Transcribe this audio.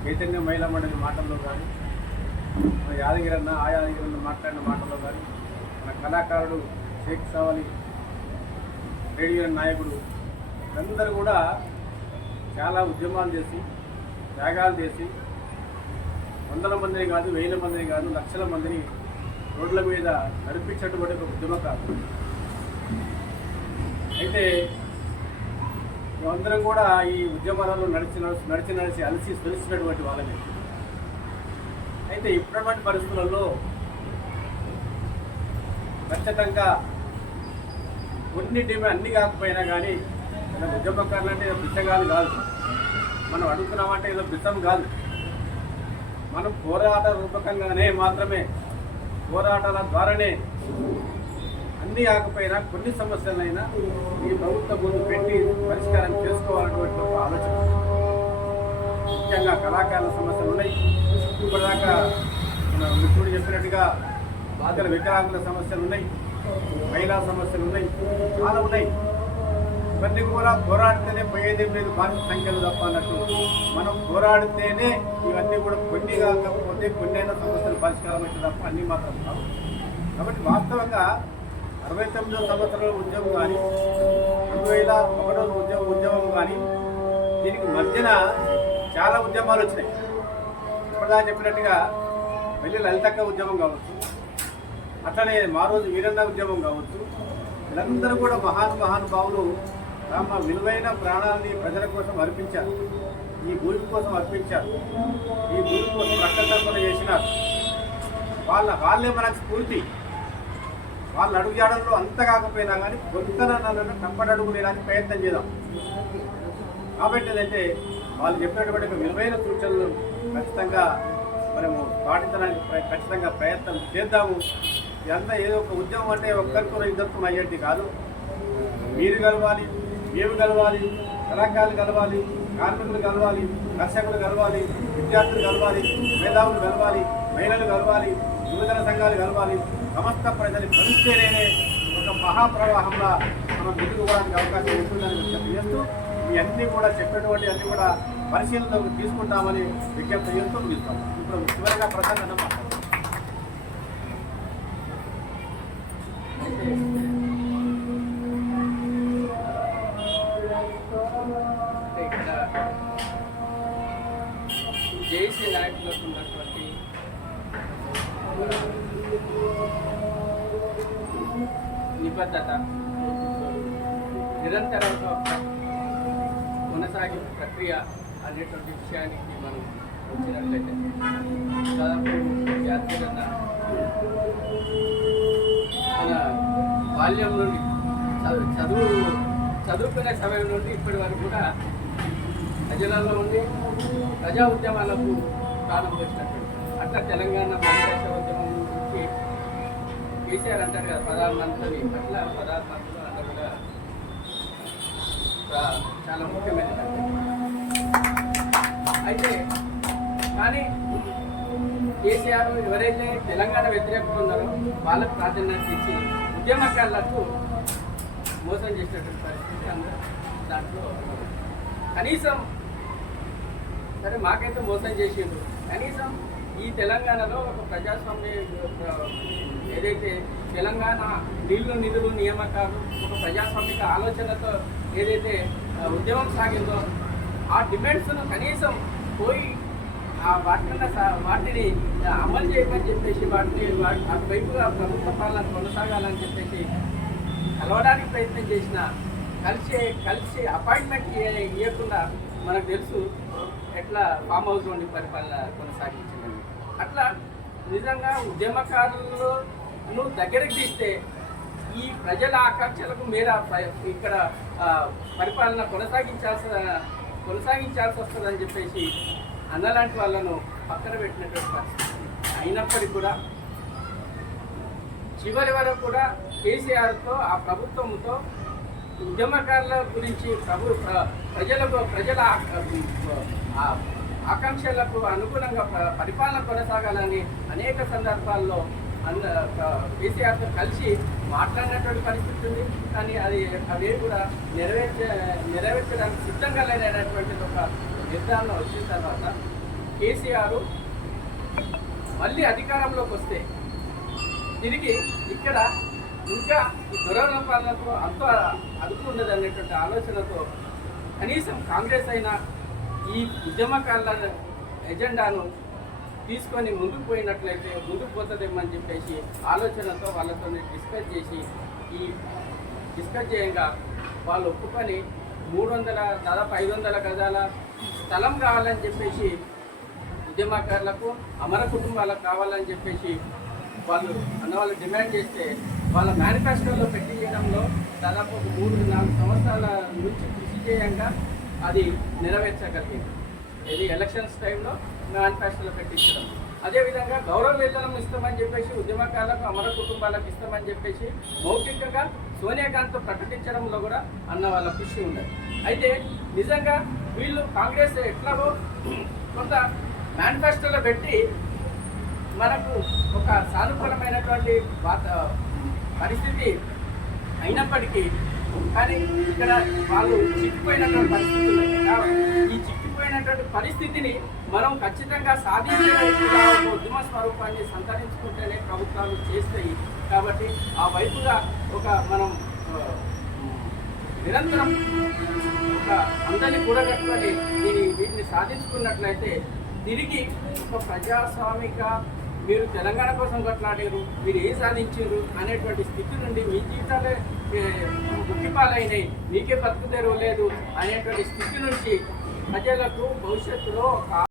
చైతన్య మహిళా మండలి మాటల్లో కానీ మన యాదగిరి అన్న ఆ యాదగిరి అన్న మాట్లాడిన మాటల్లో కానీ మన కళాకారుడు షేక్ సవాలి రేడియో నాయకుడు అందరూ కూడా చాలా ఉద్యమాలు చేసి త్యాగాలు చేసి వందల మందిని కాదు వేల మందిని కాదు లక్షల మందిని రోడ్ల మీద నడిపించేటువంటి ఒక ఉద్యమకారు అయితే అందరం కూడా ఈ ఉద్యమాలలో నడిచి నడిచి నడిచి నడిచి అలసి సొలిసినటువంటి వాళ్ళని అయితే ఇప్పుడున్నటువంటి పరిస్థితులలో ఖచ్చితంగా కొన్ని డిమాండ్ అన్ని కాకపోయినా కానీ మన ఉద్యమకారులు అంటే బిచ్చగాలు కాదు. మనం అడుగుతున్నామంటే ఏదో బిచ్చం కాదు. మనం పోరాట రూపకంగానే మాత్రమే పోరాటాల ద్వారానే అన్ని కాకపోయినా కొన్ని సమస్యలైనా ఈ ప్రభుత్వ ముందు పెట్టి పరిష్కారం చేసుకోవాలన్నటువంటి ఒక ఆలోచన. ముఖ్యంగా కళాకారుల సమస్యలు ఉన్నాయి. ఇప్పటిదాకా మన మిత్రుడు చెప్పినట్టుగా బాధల వికలాంగుల సమస్యలు ఉన్నాయి. మహిళా సమస్యలు ఉన్నాయి. చాలా ఉన్నాయి. ఇవన్నీ కూడా పోరాడితేనే పోయేదేం లేదు. భారత సంఖ్యలు తప్ప అన్నట్టు మనం పోరాడితేనే ఇవన్నీ కూడా కొన్ని కాకపోతే కొన్ని అయినా సమస్యలు పరిష్కారం అయితే తప్ప అన్నీ మాత్రం కాబట్టి వాస్తవంగా అరవై తొమ్మిదో సంవత్సరంలో ఉద్యమం కానీ రెండు వేల ఒకటో ఉద్యమం ఉద్యమం కానీ దీనికి మధ్యన చాలా ఉద్యమాలు వచ్చినాయి. ఇప్పటిదా చెప్పినట్టుగా వెళ్ళి లలితక్క ఉద్యమం కావచ్చు అట్లనే మా రోజు వీరన్న ఉద్యమం కావచ్చు వీళ్ళందరూ కూడా మహాన్ మహానుభావులు తమ విలువైన ప్రాణాలని ప్రజల కోసం అర్పించారు. ఈ భూమి కోసం అర్పించారు. ఈ భూమి కోసం రక్తతర్పణ చేసినారు. వాళ్ళ వాళ్ళే మనకు స్ఫూర్తి. వాళ్ళ అడుగుజాడల్లో అంత కాకపోయినా కానీ కొంతనన్న తప్పడడుగు లేడానికి ప్రయత్నం చేద్దాం. కాబట్టి ఏంటంటే వాళ్ళు చెప్పినటువంటి విలువైన సూచనలు ఖచ్చితంగా మనము పాటించడానికి ఖచ్చితంగా ప్రయత్నం చేద్దాము. ఇదంతా ఏదో ఒక ఉద్యమం అంటే ఒక్కరితో ఇద్దరితో అయ్యేది కాదు. మీరు కలవాలి మేము కలవాలి కళాకారులు కలవాలి కార్మికులు కలవాలి కర్షకులు కలవాలి విద్యార్థులు కలవాలి మేధావులు కలవాలి మహిళలు కలవాలి యువజన సంఘాలు కలవాలి. సమస్త ప్రజలు కలిస్తేనే ఒక మహాప్రవాహంలో మనం ఎదుర్కోవడానికి అవకాశం ఉంటుందని విజ్ఞప్తి చేస్తూ ఇవన్నీ కూడా చెప్పినటువంటి అన్ని కూడా పరిశీలనలోకి తీసుకుంటామని విజ్ఞప్తి చేస్తూ ముగిస్తాం ఇప్పుడు చివరిగా ప్రసన్న జేసీ నాయకులకు ఉన్నటువంటి నిబద్ధత. నిరంతరంగా కొనసాగే ప్రక్రియ అనేటువంటి విషయానికి మనం వచ్చినట్లయితే దాదాపు జాతీయంగా మన బాల్యం నుండి చదువు చదువు చదువుకునే సమయం నుండి ఇప్పటి వరకు కూడా ప్రజలలో ఉండి ప్రజా ఉద్యమాలకు ప్రారంభించినట్టు అట్లా తెలంగాణ భారతదేశం కేసీఆర్ అంటారు కదా ప్రధానమంత్రి అట్లా ప్రధానమంత్రులు అంతా కూడా చాలా ముఖ్యమైనది. అయితే కానీ కేసీఆర్ ఎవరైతే తెలంగాణ వ్యతిరేకంగా ఉన్నారో వాళ్ళకు ప్రాధాన్యత ఇచ్చి ఉద్యమకారులకు మోసం చేసేటువంటి పరిస్థితి అందరూ దాంట్లో కనీసం సరే మాకైతే మోసం చేసిండ్రు. కనీసం ఈ తెలంగాణలో ఒక ప్రజాస్వామ్య ఏదైతే తెలంగాణ నీళ్ళు నిధులు నియామకాలు ఒక ప్రజాస్వామిక ఆలోచనతో ఏదైతే ఉద్యమం సాగిందో ఆ డిమాండ్స్ను కనీసం పోయి ఆ వాటిని వాటిని అమలు చేయమని చెప్పేసి వాటిని వా- అటువైపుగా ప్రభుత్వ పాలన కొనసాగాలని చెప్పేసి కలవడానికి ప్రయత్నం చేసిన కలిసి కలిసి అపాయింట్మెంట్ ఇవ్వకుండా మనకు తెలుసు ఎట్లా ఫామ్ హౌస్ నుండి పరిపాలన కొనసాగించిందని. అట్లా నిజంగా ఉద్యమకారులను దగ్గరికి తీస్తే ఈ ప్రజల ఆకాంక్షలకు మేర ప్ర- ఇక్కడ పరిపాలన కొనసాగించాల్సిన కొనసాగించాల్సి వస్తుందని చెప్పేసి అన్నలాంటి వాళ్ళను పక్కన పెట్టినటువంటి పరిస్థితి అయినప్పటికీ కూడా చివరి వరకు కూడా కేసీఆర్తో ఆ ప్రభుత్వంతో ఉద్యమకారుల గురించి ప్రభు ప్రజలకు ప్రజల ఆకాంక్షలకు అనుగుణంగా ప- పరిపాలన కొనసాగాలని అనేక సందర్భాల్లో అన్న కేసీఆర్తో కలిసి మాట్లాడినటువంటి పరిస్థితి ఉంది. కానీ అది అవే కూడా నెరవేర్చ నెరవేర్చడానికి సిద్ధంగా లేనటువంటిది ఒక నిర్ధారణ వచ్చిన తర్వాత కేసీఆర్ మళ్ళీ అధికారంలోకి వస్తే తిరిగి ఇక్కడ ఇంకా ఈ దొరల అంత అదుపు ఉండదు అనేటువంటి ఆలోచనతో కనీసం కాంగ్రెస్ అయినా ఈ ఉద్యమకాల ఎజెండాను తీసుకొని ముందుకు పోయినట్లయితే ముందుకు పోతుందేమని చెప్పేసి ఆలోచనతో వాళ్ళతో డిస్కస్ చేసి ఈ డిస్కస్ చేయంగా వాళ్ళు ఒప్పుకొని మూడు వందల దాదాపు ఐదు వందల గజాల స్థలం కావాలని చెప్పేసి ఉద్యమకారులకు అమర కుటుంబాలకు కావాలని చెప్పేసి వాళ్ళు అన్నవాళ్ళు డిమాండ్ చేస్తే వాళ్ళ మేనిఫెస్టోలో పెట్టించడంలో దాదాపు ఒక మూడు నాలుగు సంవత్సరాల నుంచి కృషి చేయంగా అది నెరవేర్చగలిగింది. ఇది ఎలక్షన్స్ టైంలో మేనిఫెస్టోలో పెట్టించడం. అదేవిధంగా గౌరవ వేతనం ఇస్తామని చెప్పేసి ఉద్యమకారులకు అమర కుటుంబాలకు ఇస్తామని చెప్పేసి మౌఖికంగా సోనియా గాంధీతో ప్రకటించడంలో కూడా అన్న వాళ్ళ కృషి ఉన్నది. అయితే నిజంగా వీళ్ళు కాంగ్రెస్ ఎట్లాగో కొంత మేనిఫెస్టోలో పెట్టి మనకు ఒక సానుకూలమైనటువంటి పరిస్థితి అయినప్పటికీ కానీ ఇక్కడ వాళ్ళు చిక్కిపోయినటువంటి పరిస్థితి కాబట్టి ఈ చిక్కిపోయినటువంటి పరిస్థితిని మనం ఖచ్చితంగా సాధించే ఉద్యమ స్వరూపాన్ని సంతరించుకుంటేనే ప్రభుత్వాలు చేస్తాయి. కాబట్టి ఆ వైపుగా ఒక మనం నిరంతరం ఒక అందరినీ కూడగట్టుకొని దీని వీటిని సాధించుకున్నట్లయితే తిరిగి ఒక ప్రజాస్వామిక మీరు తెలంగాణ కోసం కొట్లాడారు మీరు ఏం సాధించారు అనేటువంటి స్థితి నుండి మీ జీవితాలే ఏ, మీకే బతుకు లేదు అనేటువంటి స్థితి నుంచి ప్రజలకు భవిష్యత్తులో